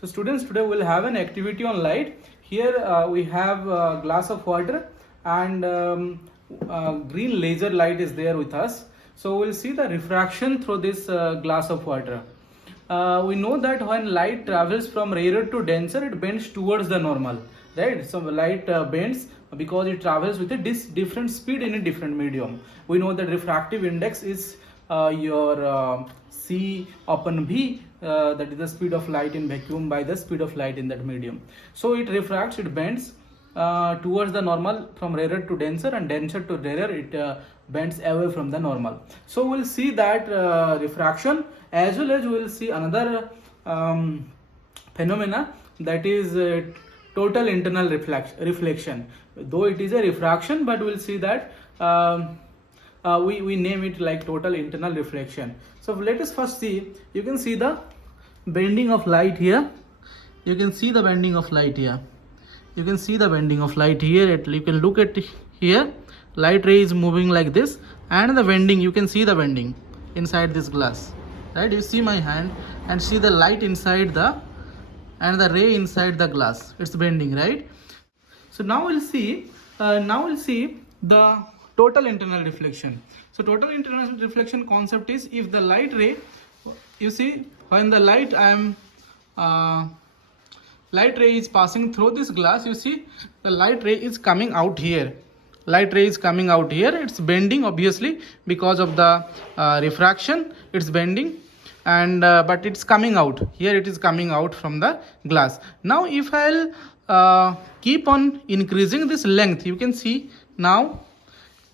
So students, today we'll have an activity on light. Here we have a glass of water and green laser light is there with us. So we'll see the refraction through this glass of water. We know that when light travels from rarer to denser, it bends towards the normal, right? So light bends because it travels with a different speed in a different medium. We know that refractive index is your C upon V, that is the speed of light in vacuum by the speed of light in that medium. So it refracts, it bends towards the normal from rarer to denser, and denser to rarer it bends away from the normal. So we'll see that refraction, as well as we will see another phenomena, that is total internal reflection. Though it is a refraction, but we'll see that we name it like total internal reflection. So let us first see. You can see the bending of light here. You can see the bending of light here. You can see the bending of light here. You can look at here. Light ray is moving like this, and the bending, you can see the bending inside this glass, right? You see my hand and see the light inside the ray inside the glass. It's bending, right? So now we'll see the total internal reflection. So total internal reflection concept is, if the light ray, you see, when the light ray is passing through this glass, you see the light ray is coming out here. Light ray is coming out here. It's bending, obviously, because of the refraction. It's bending, and but it's coming out here. It is coming out from the glass. Now if I'll keep on increasing this length, you can see now,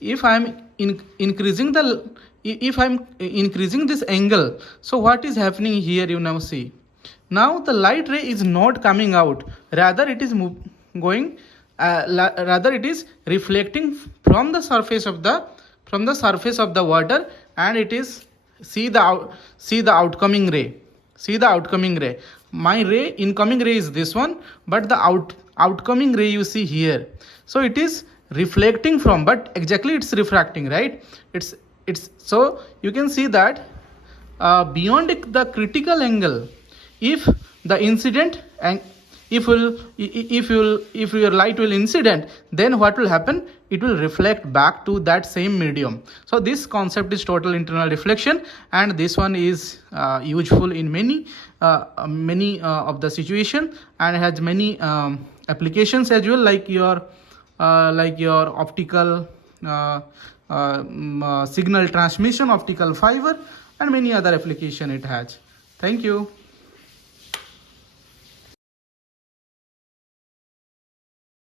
if I'm increasing this angle, so what is happening here, you now see. Now the light ray is not coming out, rather it is rather it is reflecting from the surface of the water, and it is see the outcoming ray. See the outcoming ray. My ray, incoming ray is this one, but the outcoming ray you see here. So it is reflecting from, but exactly it's refracting, right? It's so you can see that beyond the critical angle, if the incident and if your light will incident, then what will happen? It will reflect back to that same medium. So this concept is total internal reflection, and this one is useful in many of the situation, and has many applications as well, like your optical signal transmission, optical fiber, and many other application it has. Thank you.